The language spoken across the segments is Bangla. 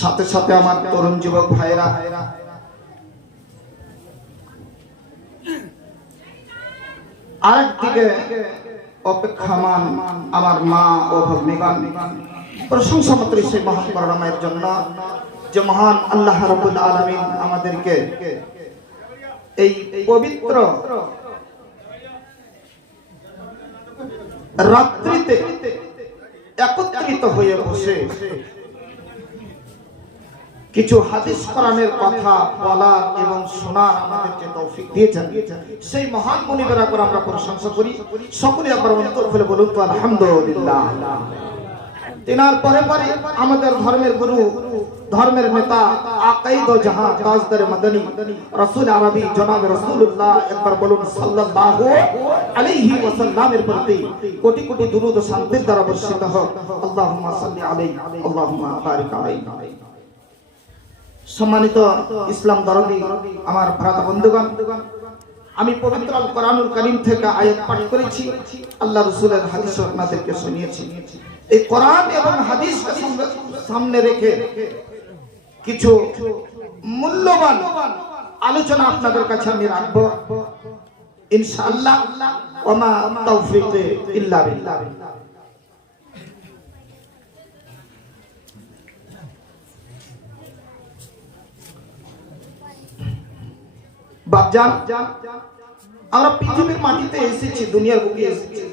সাথে সাথে আমার তরুণ যুবক ভাইরা আরেকদিকে অপেক্ষামান আমার মা ও ভগ্নীগণ, প্রশংসা মাত্র সেই মহান করুণাময়ের জন্য যে মহান আল্লাহ রাব্বুল আলামিন আমাদেরকে এই পবিত্র রাত্রিতে একত্রিত হয়ে বসে কিছু হাদিস কোরআনের কথা বলা এবং শোনার আমাদেরকে তৌফিক দিয়েছেন। সেই মহান মুনিবের উপর আমরা প্রশংসা করি। সকলে একবার অন্তর খুলে বলুন তো আলহামদুলিল্লাহ। তিনার পরে পরে আমাদের ধর্মের গুরু, ধর্মের নেতা, আকাইদ ও জাহান, তাজদার মদনী, রাসূল আরবি জনাব রাসূলুল্লাহ, একবার বলুন সাল্লাল্লাহু আলাইহি ওয়াসাল্লামের প্রতি কোটি কোটি দুরূদ ও শান্তির দ্বারা বর্ষিত হোক। আল্লাহুম্মা সাল্লি আলাইহি আল্লাহুম্মা বারিক আলাইহি। সম্মানিত ইসলাম দরদি আমার ভ্রাতা বন্ধুগণ, আমি পবিত্র আল কোরআনুল কারীম থেকে আয়াত পাঠ করেছি, আল্লাহ রাসূলের হাদিস আপনাদেরকে শুনিয়েছি। এই কোরআন এবং হাদিসকে সামনে রেখে কিছু মূল্যবান আলোচনা আপনাদের কাছে আমি রাখবো ইনশাআল্লাহ। ওয়া মা তাওফীক ইল্লা বিল্লাহ। বাপজান, আমরা পৃথিবীর মাটিতে এসেছি, দুনিয়ার বুকে এসেছি,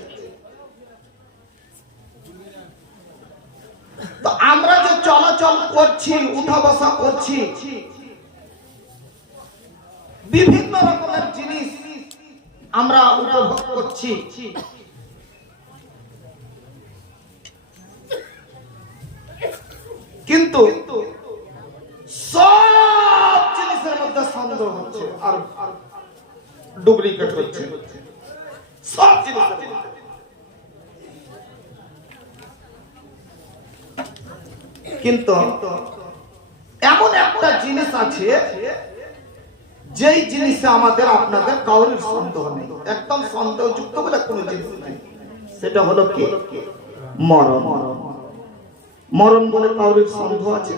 তো আমরা যে চলাচল করছি, উঠা বসা করছি, বিভিন্ন রকমের জিনিস আমরা উপভোগ করছি, কিন্তু সব জিনিসের মধ্যে সন্দেহ হচ্ছে আর ডুপ্লিকেট হচ্ছে। সব জিনিসের মধ্যে কিন্তু এমন একটা জিনিস আছে যেই জিনিসে আমাদের আপনাদের কারোর সন্দেহ নেই, একদম সন্দেহযুক্ত বলে কোনো জিনিস নেই। সেটা হলো কি? মরণ। মরণ বলে কারোর সন্দেহ আছে?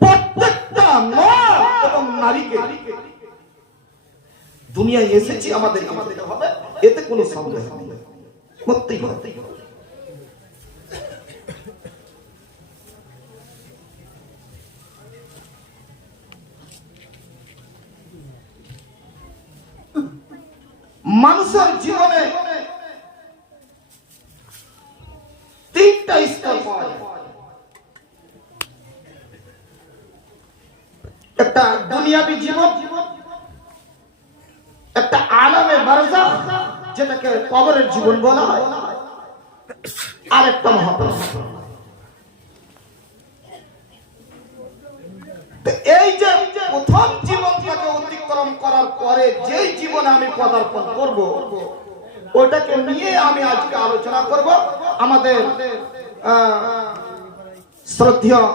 প্রত্যেকটা নর এবং নারীকে দুনিয়ায় এসেছি আমাদের হবে, এতে কোনো সন্দেহ নেই, করতেই হবে। মানুষের জীবনে তিনটা স্তর পাওয়া যায়। একটা দুনিয়াবী জীবন, একটা আলামে বারজাখ যেটাকে কবরের জীবন বলা হয়, আর একটা মহাপ্রভু। এই যে প্রথম জীবনটাকে অতিক্রম করার পরে যেই জীবনে আমি পদার্পণ করব, ওটাকে নিয়ে আমি আজকে আলোচনা করব। আমাদের শ্রদ্ধেয়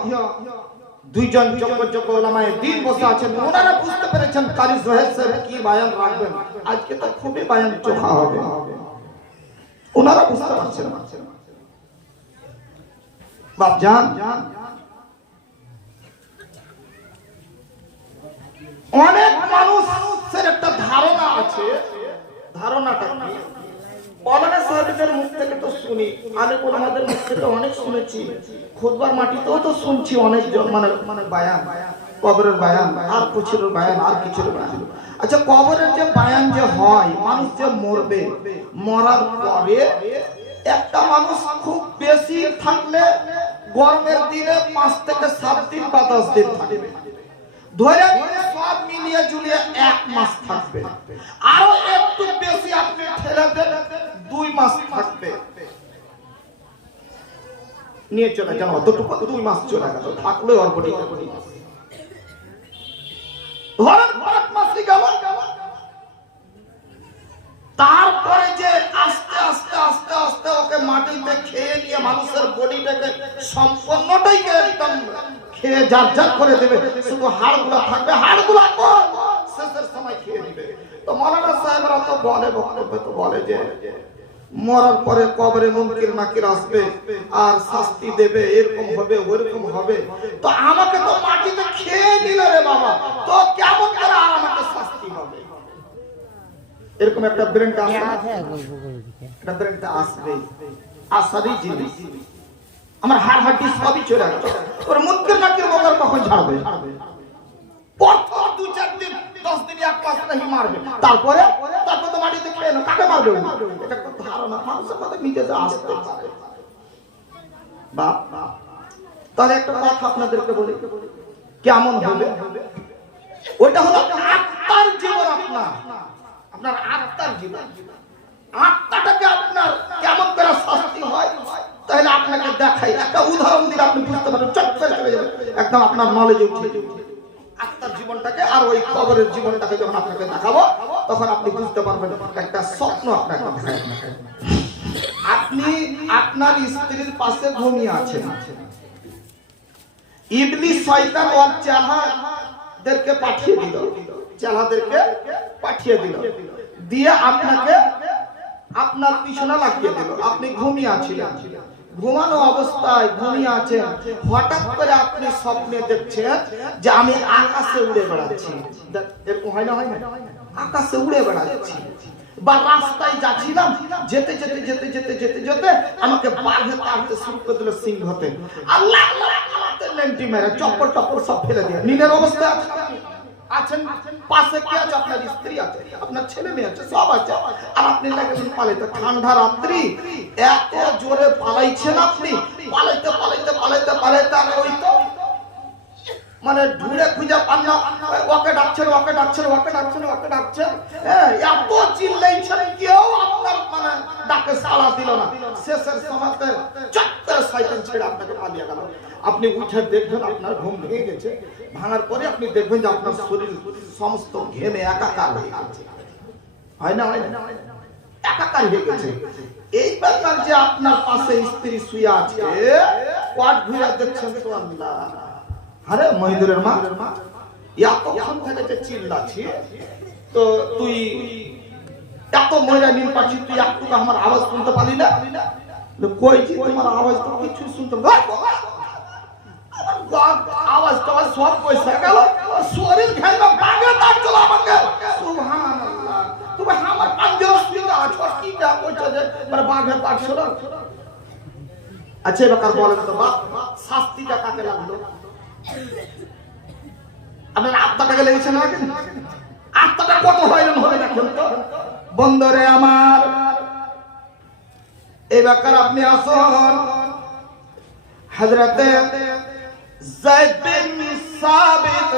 দুইজন যোগ্য ওলামায়ে দ্বীন বসে আছেন, ওনারা বুঝতে পেরেছেন কারি জোহের সাহেব কি বায়ান রাখবেন। আজকে তো খুবই বায়ান চোখা হবে, ওনারা বুঝতে পারছেন। বাপজান, অনেক মানুষের একটা ধারণা আছে, ধারণাটা কি? মৌলানা সাহেবদের মুখ থেকে তো শুনি, আলেম ওলামাদের মুখ থেকে অনেক শুনেছি, খুতবার মাটিতেও তো শুনছি অনেক মানে বায়ান, কবরের বায়ান, আর কিছুর বায়ান, আর কিছুর বায়ান। আচ্ছা, কবরের যে বায়ান যে হয়, মানুষ যে মরবে, মরার পরে একটা মানুষ খুব বেশি থাকলে গরমের দিনে 5 থেকে 7 দিন বা 10 দিন থাকবে, ধরে সব মিলিয়ে জুলিয়ে 1 মাস থাকবে, আরো একটু বেশি আপনি ঠেলে দেন 2 মাস থাকবে, নিয়ে চলে যান। অতটুকু 2 মাস চলে গেল, থাকলে অল্প ধরেন 5 মাসই গেল। তারপরে যে আস্তে আস্তে আস্তে আস্তে ওকে মাটিতে খেয়ে নিয়ে মানুষের বডিটাকে সম্পূর্ণটাই একদম খেয়ে জার করে দেবে, শুধু হাড়গুলো থাকবে, হাড়গুলো শেষের সময় খেয়ে দিবে। তো মৌলানা সাহেবরা তো বলে, বক্তব্য তো বলে যে মরার পরে কবরে মুনকির নাকির আসবে আর শাস্তি দেবে, এরকম হবে ওরকম হবে। তো আমাকে তো মাটিতে খেয়ে দিল রে বাবা, তো কেমন করে আর আমাকে শাস্তি হবে? এরকম একটা ব্রেনটা আসবে, একটা ব্রেনটা আসবে, আসারই জিনিস। আমার হাড় হাড্ডি সবই চলে গেছে। ওর মুনকির নাকির বগর কখন ছাড়বে? প্রথম 2-4 দিন 10 দিন 1 মাস নাহি মারবে, তারপরে তো মাটিতে খেয়ে না, কাকে মারবে? এটা একটা ধারণা মানুষের মধ্যে নিজে যা আসতে পারে। বাপ তাহলে একটা কথা আপনাদেরকে বলি, কেমন হবে? ওটা হলো আত্মার জীবন। আপনার আত্মার জীবন, আত্মাটাকে আপনার কেমন করে শাস্তি হয় তাহলে আপনাকে দেখাই। একটা উদাহরণ দিলে আপনি বুঝতে পারবেন, চট করে চলে যাবে, একদম আপনার নলেজে উঠে যাবে আত্মার জীবনটাকে। আর ওই কবরের জীবনটাকে যখন আপনাকে দেখাবো তখন আপনি বুঝতে পারবেন। একটা স্বপ্ন আপনাকে দেখায়, আপনি আপনার স্ত্রীর পাশে ঘুমিয়ে আছেন, ইবলিস শয়তান ওর চেলাদেরকে পাঠিয়ে দিল, দিয়ে আপনাকে আপনার পিছনে লাগিয়ে দিল। আপনি ঘুমিয়ে আছিলেন, ঘুমানো অবস্থায় ঘুমিয়ে আছেন, হঠাৎ করে আপনি স্বপ্নে দেখছেন যে আমি আকাশে উড়ে বেড়াচ্ছি। এরকম হয় না? আকাশে উড়ে বেড়াচ্ছি। বা রাস্তায় যাচ্ছিলাম, যেতে আমাকে বাঘে তাড়তে শুরু করে দিল, সিংহতে। আল্লাহ লেন্টি মেরে চপ্পর টপ্পর সব ফেলে দিয়ে নীলের অবস্থায় আছেন। পাশে কে আছে? আপনার স্ত্রী আছে, আপনার ছেলে মেয়ে আছে, সব আছে। আর আপনি লাগলেন পালাইতে। ঠান্ডা রাত্রি, এত জোরে পালাইছেন আপনি, পালাইতে আর ওই তো মানে ঢুলে খুঁজে পান না, ওকে ডাকছেন। এত চিল্লাইছেন, কেউ আপনার মানে ডাকে সাড়া দিল না। শেষের সময়তে চক্করে শয়তান ছেড়ে আপনাকে পালিয়ে গেল। আপনি উঠে দেখবেন আপনার ঘুম ভেঙে গেছে। ভাঙার পরে আপনি দেখবেন যে আপনার শরীর সমস্ত ঘেমে একাকার হয়ে গেছে। হয় না? একাকার হয়ে গেছে। এই ব্যাপার যে আপনার পাশে স্ত্রী শুয়ে আছে, পাট ঘুরে দেখছেন তো আল্লাহ, আরে মহিদুরের মা, এতক্ষণ থেকে যে চিল্লাছি, তো তুই এত মহিলা নীল পাচ্ছি, তুই একটু আমার আওয়াজ শুনতে পারলি না? কই যে তোমার আওয়াজ তো কিছু শুনতে আওয়াজ সব পয়সা গেল, শরীর ঘেমে বাগে ডাকছিল আমাকে। সুবহানাল্লাহ, তুমি আমার পাঞ্জাব শুনতে আছো, কি যা কইছো যে মানে বাগে ডাকছিল। আচ্ছা এবার বলেন তো বাপ, শাস্তিটা কাকে লাগলো? আপনার আত্মাটাকে লেগেছে না? আত্মাটা কত হয়রান হবে দেখুন তো বন্ধুরে আমার। এই ব্যাপার আপনি আসুন, হযরতে যায়েদ বিন সাবিত